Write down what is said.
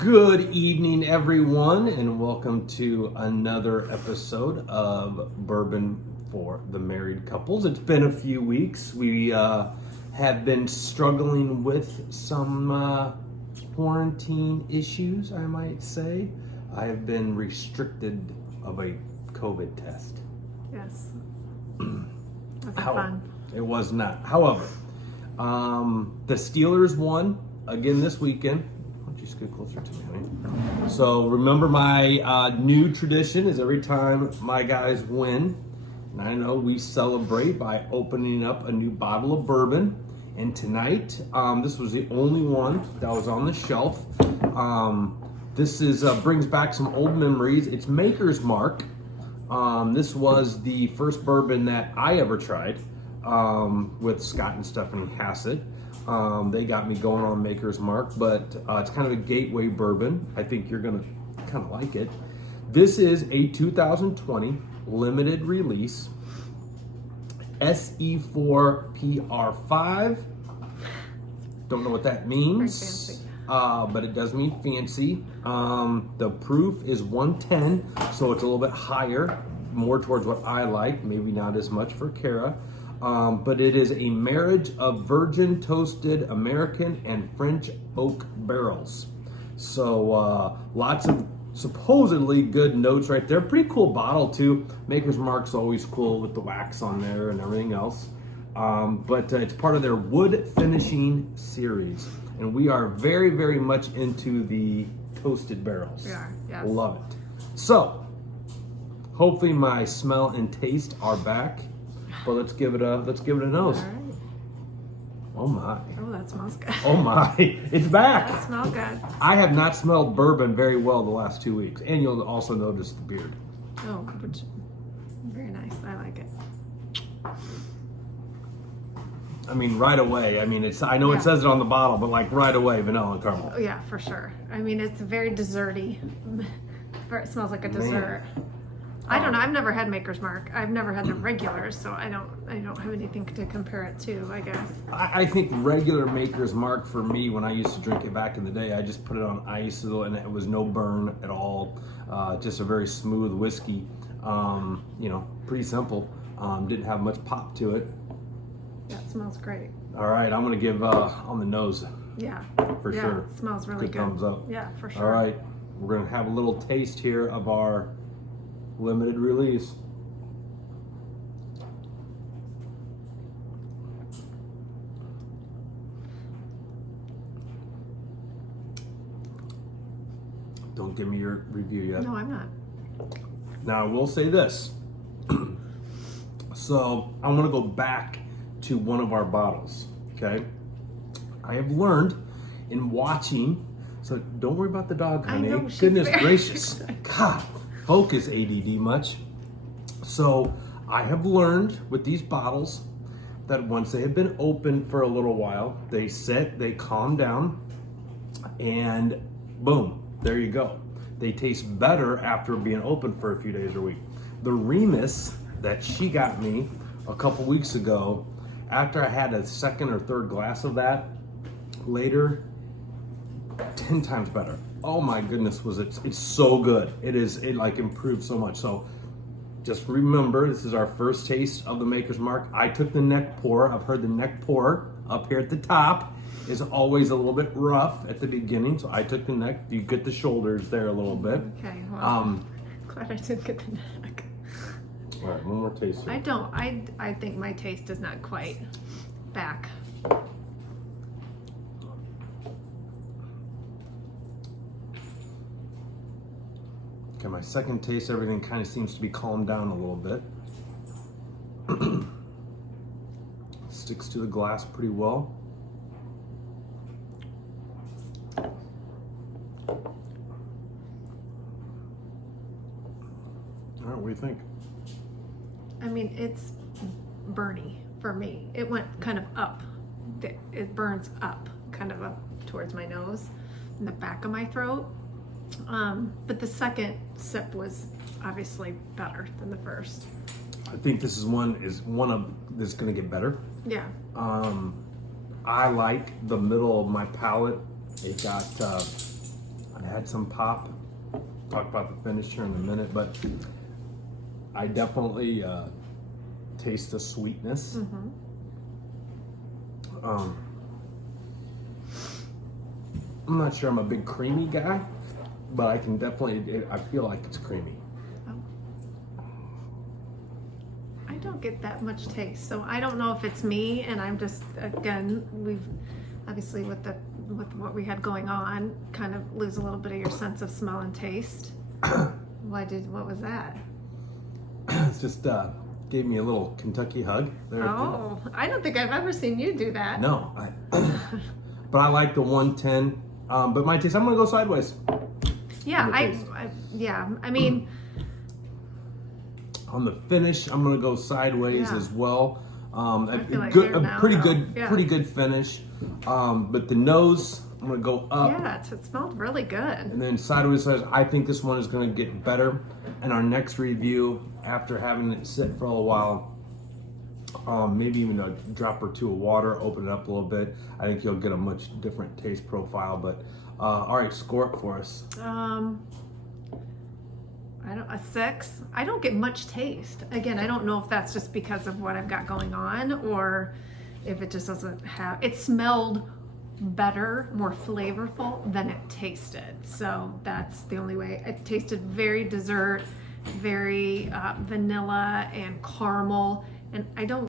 Good evening, everyone, and welcome to another episode of Bourbon for the Married Couples. It's been a few weeks. We have been struggling with some quarantine issues, I might say. I have been restricted of a COVID test. Yes. Wasn't fun. It was not. However, the Steelers won again this weekend. Why don't you scoot closer to me, honey? So remember, my new tradition is every time my guys win, and I know we celebrate by opening up a new bottle of bourbon. And tonight, this was the only one that was on the shelf. This is brings back some old memories. It's Maker's Mark. This was the first bourbon that I ever tried with Scott and Stephanie Hassett. They got me going on Maker's Mark, but it's kind of a gateway bourbon. I think you're gonna kind of like it. This is a 2020 limited release SE4 PR5. Don't know what that means, but it does mean fancy. The proof is 110, so it's a little bit higher, more towards what I like, maybe not as much for Kara. But it is a marriage of virgin toasted American and French oak barrels. So lots of supposedly good notes right there. Pretty cool bottle too. Maker's Mark's always cool with the wax on there and everything else. But it's part of their wood finishing series. And we are very, very much into the toasted barrels. We are, yes. Love it. So hopefully my smell and taste are back. But let's give it a nose. All right. Oh my. Oh, that smells good. Oh my. It's back. That smells good. I have not smelled bourbon very well the last 2 weeks. And you'll also notice the beard. Oh, which very nice. I like it. I mean, right away. I mean, I know it says it on the bottle, but like right away, vanilla and caramel. Oh, yeah, for sure. I mean, it's very desserty. It smells like a dessert. I don't know. I've never had Maker's Mark. I've never had the regulars, so I don't have anything to compare it to, I guess. I think regular Maker's Mark for me, when I used to drink it back in the day, I just put it on ice and it was no burn at all. Just a very smooth whiskey. Pretty simple. Didn't have much pop to it. Yeah, it smells great. All right, I'm gonna give on the nose. Yeah. For sure. It smells really good. Thumbs up. Yeah, for sure. All right, we're gonna have a little taste here of our limited release. Don't give me your review yet. No, I'm not. Now I will say this. So I want to go back to one of our bottles. Okay, I have learned in watching. So don't worry about the dog, honey. I know, she's Goodness very gracious. excited. God, focus ADD much. So I have learned with these bottles that once they have been open for a little while, they sit, they calm down, and boom, there you go. They taste better after being open for a few days or week. The Remus that she got me a couple weeks ago, after I had a second or third glass of that, later, 10 times better. Oh my goodness, it's so good. It like improved so much. So just remember, this is our first taste of the Maker's Mark. I took the neck pour. I've heard the neck pour up here at the top is always a little bit rough at the beginning. So I took the neck. You get the shoulders there a little bit. Okay, well, glad I didn't get the neck. All right, one more taste here. I think my taste is not quite back. Okay, my second taste, everything kind of seems to be calmed down a little bit. Sticks to the glass pretty well. All right, what do you think? I mean, it's burny for me. It went kind of up. It burns up, kind of up towards my nose and the back of my throat. But the second sip was obviously better than the first. I think this is one that's going to get better. Yeah. I like the middle of my palate. It got It had some pop. Talk about the finish here in a minute, but I definitely taste the sweetness. I'm not sure I'm a big creamy guy, but I can definitely, I feel like it's creamy. I don't get that much taste, so I don't know if it's me, and I'm just, again, we've obviously with what we had going on, kind of lose a little bit of your sense of smell and taste. What was that? It's just gave me a little Kentucky hug there. Oh, I don't think I've ever seen you do that. No, but I like the 110. But my taste, I'm gonna go sideways. Yeah, I mean, on the finish, I'm gonna go sideways as well. I feel like Pretty good finish. But the nose, I'm gonna go up. Yeah, it smelled really good. And then sideways says, I think this one is gonna get better. And our next review, after having it sit for a while, maybe even a drop or two of water, open it up a little bit, I think you'll get a much different taste profile. But all right, score it for us. A 6. I don't get much taste. Again, I don't know if that's just because of what I've got going on, or if it just doesn't have. It smelled better, more flavorful than it tasted. So that's the only way. It tasted very dessert, very vanilla and caramel, and I don't